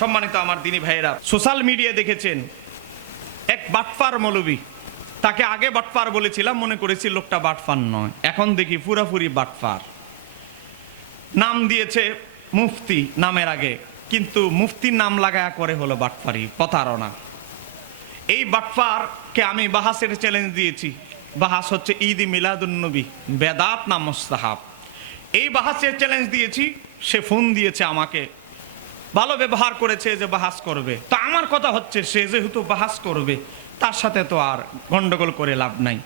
সম্মানিত আমার দিনী ভাইয়েরা, সোশ্যাল মিডিয়া দেখেছেন এক বাটফার মৌলবী। তাকে আগে বাটফার বলেছিলাম, মনে করেছি লোকটা বাটফার নয়। এখন দেখি পুরাপুরি বাটফার নাম দিয়েছে মুফতি নামের আগে, কিন্তু মুফতির নাম লাগায়া করে হলো বাটফারি প্রতারণা। এই বাটফারকে আমি বাহাসের চ্যালেঞ্জ দিয়েছি। বাহাস হচ্ছে ঈদ মিলাদুন্নবী বেদাত নাম মোস্তাহাব। এই বাহাসের চ্যালেঞ্জ দিয়েছি, সে ফোন দিয়েছে আমাকে। ভালো ব্যবহার করেছে যে বাহাস করবে। তো আমার কথা হচ্ছে, সে যেহেতু বাহাস করবে, তার সাথে তো আর গন্ডগোল করে লাভ নাই।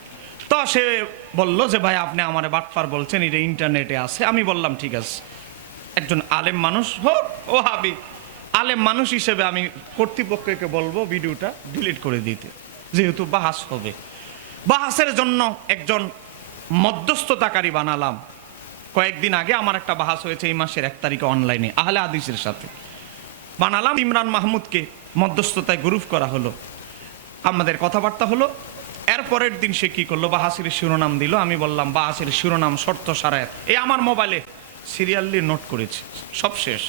তো সে বলল যে, ভাই, আপনি আমার বাটফার বলছেন, এটা ইন্টারনেটে আছে। আমি বললাম, ঠিক আছে। একজন আলেম মানুষ হোক ও হাবি আলেম মানুষ হিসেবে আমি কর্তৃপক্ষকে বলব ভিডিওটা ডিলিট করে দিতে, যেহেতু বাহাস হবে। বাহাসের জন্য একজন মধ্যস্থতাকারী বানালাম। কয়েকদিন আগে আমার একটা বাহাস হয়েছে, এই মাসের এক তারিখে অনলাইনে আহলে আদিসের সাথে। বানালাম। ইমরান মাহমুদকে মধ্যস্থতায় গ্রুপ করা হলো। আমাদের কথাবার্তা হলো, এর পরের দিন সে কি করল? বাহাসির শিরোনাম দিল। আমি বললাম, বাহাসির শিরোনাম শর্ত সারায় এই আমার মোবাইলে সিরিয়ালি নোট করেছি। সব শেষ।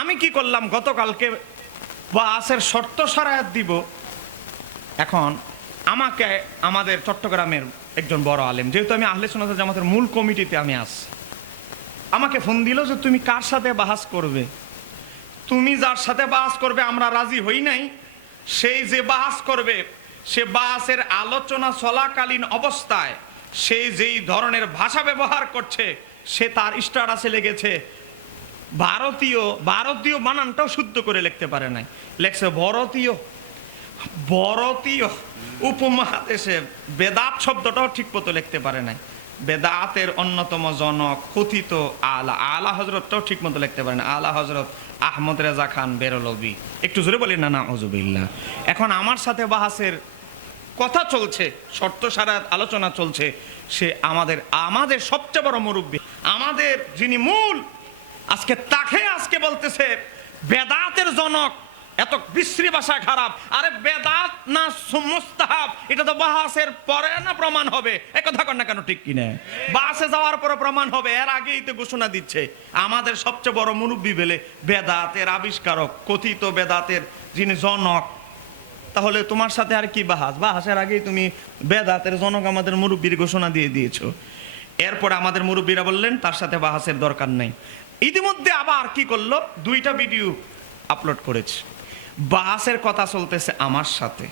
আমি কি করলাম? গতকালকে বাহাসের শর্ত সারায়াত দিব। এখন আমাকে, আমাদের চট্টগ্রামের একজন বড় আলেম, যেহেতু আমি আহলে সোনাত জামাতের মূল কমিটিতে আমি আছি, আমাকে ফোন দিল যে, তুমি কার সাথে বাহাস করবে? তুমি যার সাথে বাস করবে, আমরা রাজি হই নাই। সেই যে বাস করবে, সে বাসের আলোচনা চলাকালীন অবস্থায়, সে যেই ধরনের ভাষা ব্যবহার করছে, সে তার স্টাটাসে লেগেছে। ভারতীয় ভারতীয় বানানটাও শুদ্ধ করে লিখতে পারে নাই। লেখছে ভারতীয় ভারতীয় উপমহাদেশে বেদাত শব্দটাও ঠিক মতো লিখতে পারে নাই। বেদাতের অন্যতম জনক, কথিত আলা। আলা হজরতটাও ঠিক মতো লিখতে পারে না আলা হজরত আহমদ রেজা খান বেরলবি। একটু জোরে বলি না না হজুবিল্লা এখন আমার সাথে বাহাসের কথা চলছে, শর্ত সারা আলোচনা চলছে, সে আমাদের আমাদের সবচেয়ে বড় মুরব্বী, আমাদের যিনি মূল, আজকে তাকে, আজকে বলতেছে, বেদাতের জনক এত বিশ্রী ভাষা খারাপ। আরে বেদাত না মুস্তাহাব এটা তো বাহাসের পরে না প্রমাণ হবে? এ কথা কর না কেন, ঠিক কিনা? বাসে যাওয়ার পরে প্রমাণ হবে, এর আগেই তো ঘোষণা দিচ্ছে। আমাদের সবচেয়ে বড় মুরব্বী বেলে বেদাতের আবিষ্কারক, কথিত বেদাতের যিনি জনক, তাহলে তোমার সাথে আর কি বাহাস? বাহাসের আগেই তুমি বেদাতের জনক আমাদের মুরব্বীর ঘোষণা দিয়ে দিয়েছ। এরপরে আমাদের মুরব্বীরা বললেন, তার সাথে বাহাসের দরকার নেই। ইতিমধ্যে আবার কি করল? দুইটা ভিডিও আপলোড করেছে। বাহাসের কথা চলতেছে আমার সাথে।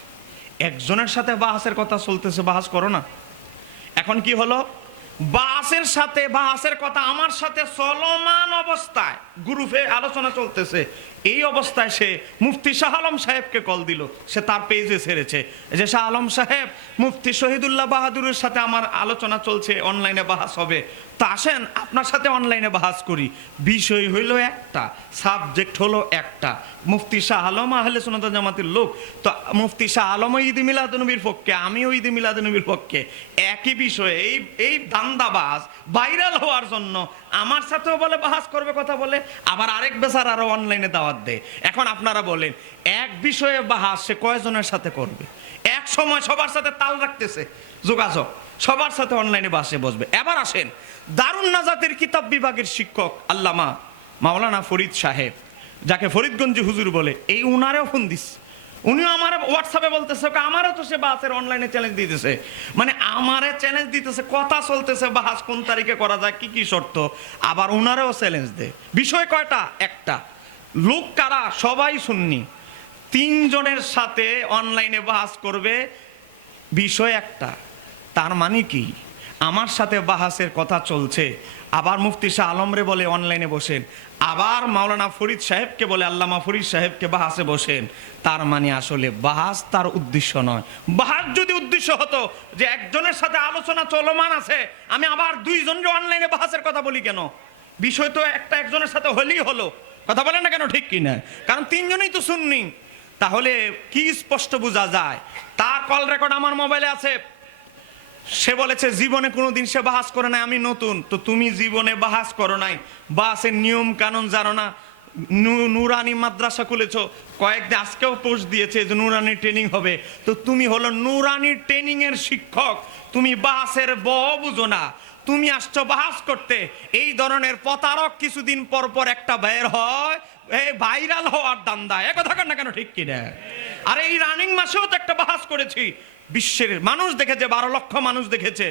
একজনের সাথে বাহাসের কথা চলতেছে বাহাস করো না। এখন কি হলো? বাসের সাথে, বাসের কথা আমার সাথে চলমান অবস্থায়। গ্রুপে আলোচনা চলতেছে। এই অবস্থায় সে মুফতি শাহ আলম সাহেবকে কল দিল। সে তার পেজে ছেড়েছে। যে শাহ আলম সাহেব, মুফতি শহীদুল্লাহ বাহাদুরের সাথে আমার আলোচনা চলছে অনলাইনে বাহাস হবে। তা আসেন, আপনার সাথে অনলাইনে বাহাস করি। বিষয় হইল একটা সাবজেক্ট হলো একটা। মুফতি শাহ আলম আহলে সোনাদ জামাতের লোক। তো মুফতি শাহ আলম ঈদ মিলাদনবীর পক্ষে, আমিও ঈদ মিলাদনবীর পক্ষে। একই বিষয়ে, এই এই দান্দাবাজ ভাইরাল হওয়ার জন্য আমার সাথেও বলে বাহাস করবে কথা বলে, আবার আরেক বেচার আরও অনলাইনে দাওয়াত দেয়। এখন আপনারা বলেন, এক বিষয়ে বাহাস সে কয়জনের সাথে করবে? এক সময় সবার সাথে তাল রাখতেছে, যোগাযোগ। সবার সাথে অনলাইনে বাসে বসবে। এবার আসেন, দারুণ নাজাতের কিতাব বিভাগের শিক্ষক আল্লামা মাওলানা ফরিদ সাহেব, যাকে ফরিদগঞ্জি হুজুর বলে, এই উনারেও ফোন দিস। উনিও আমার হোয়াটসঅ্যাপে বলতেছে "ওকে, আমারও তো সে বাসের অনলাইনে চ্যালেঞ্জ দিতেছে। মানে আমারে চ্যালেঞ্জ দিতেছে কথা চলতেছে বাস কোন তারিখে করা যায় কি কি শর্ত? আবার উনারেও চ্যালেঞ্জ দেয়। বিষয় কয়টা? একটা লোক কারা? সবাই শুননি তিনজনের সাথে অনলাইনে বাস করবে বিষয় একটা তার মানে কি? আমার সাথে বাহাসের কথা চলছে। আবার মুফতি শাহ আলমরে বলে অনলাইনে বসেন। আবার মাওলানা ফরিদ সাহেবকে বলে আল্লামা ফরিদ সাহেবকে বাহাসে বসেন। তার মানে আসলে বাহাস তার উদ্দেশ্য নয়। বাহাস যদি উদ্দেশ্য হতো যে একজনের সাথে আলোচনা চলমান আছে, আমি আবার দুইজনের অনলাইনে বাহাসের কথা বলি কেন? বিষয় তো একটা একজনের সাথে হলেই হলো। কথা বলেন না কেন ঠিক কি না? কারণ তিনজনেই তো শুননি তাহলে কি স্পষ্ট বোঝা যায়? তার কল রেকর্ড আমার মোবাইলে আছে। সে বলেছে, জীবনে কোনোদিন সে বাহাস করে নাই, আমি নতুন। তো তুমি জীবনে বাহাস করো নাই। বাসের নিয়ম কানুন জানো না। নুরানি মাদ্রাসা খুলেছ, কয়েকদিন আজকেও পোস্ট দিয়েছে যে নুরানি ট্রেনিং হবে। তো তুমি হলো নুরানি ট্রেনিং এর শিক্ষক। তুমি বাসের ব বুঝো না। তুমি আসছো বাহাস করতে। এই ধরনের প্রতারক কিছুদিন পর পর একটা বের হয় এই ভাইরাল হওয়ার দান্দা এ কথা না কেন, ঠিক কিনা? আর এই রানিং মাসেও তো একটা বাহাস করেছি। বিশ্বের মানুষ দেখেছে বারো লক্ষ মানুষ দেখেছে।